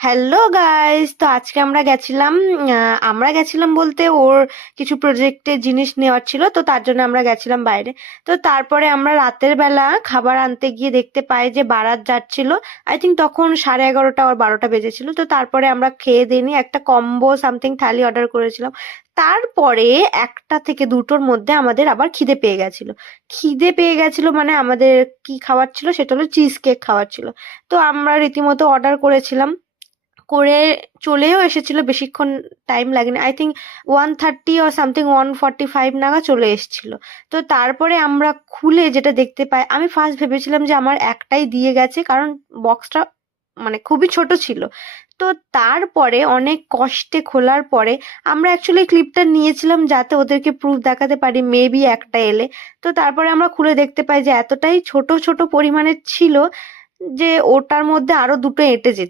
Hello guys, তো আজকে আমরা গেছিলাম। আমরা গেছিলাম বলতে ওর কিছু প্রজেক্টের জিনিস নেওয়ার ছিল, তো তার জন্য আমরা গেছিলাম বাইরে। তো তারপরে আমরা রাতের বেলা খাবার আনতে গিয়ে দেখতে পাই যে বারাত যাচ্ছিল। আই থিঙ্ক তখন 11:30 আর 12টা বেজেছিল। তো তারপরে আমরা খেয়ে দিইনি, একটা কম্বো সামথিং থালি অর্ডার করেছিলাম। তারপরে 1টা থেকে 2টোর মধ্যে আমাদের আবার খিদে পেয়ে গেছিল। খিদে পেয়ে গেছিল মানে আমাদের কি খাওয়ার ছিল, সেটা হলো চিজ কেক খাওয়ার ছিল। তো আমরা রীতিমতো অর্ডার করেছিলাম, করে চলেও এসেছিল, বেশিক্ষণ টাইম লাগেনি। আই থিঙ্ক 1:30 or সামথিং 1:45 নাগাদ চলে এসেছিল। তো তারপরে আমরা খুলে যেটা দেখতে পাই, আমি ফার্স্ট ভেবেছিলাম যে আমার একটাই দিয়ে গেছে, কারণ বক্সটা মানে খুবই ছোট ছিল। তো তারপরে অনেক কষ্টে খোলার পরে আমরা অ্যাকচুয়ালি ক্লিপটা নিয়েছিলাম যাতে ওদেরকে প্রুফ দেখাতে পারি মেবি একটা এলে। তো তারপরে আমরা খুলে দেখতে পাই যে এতটাই ছোট ছোট পরিমাণের ছিল যে ওটার মধ্যে আরো দুটো এঁটে যেত।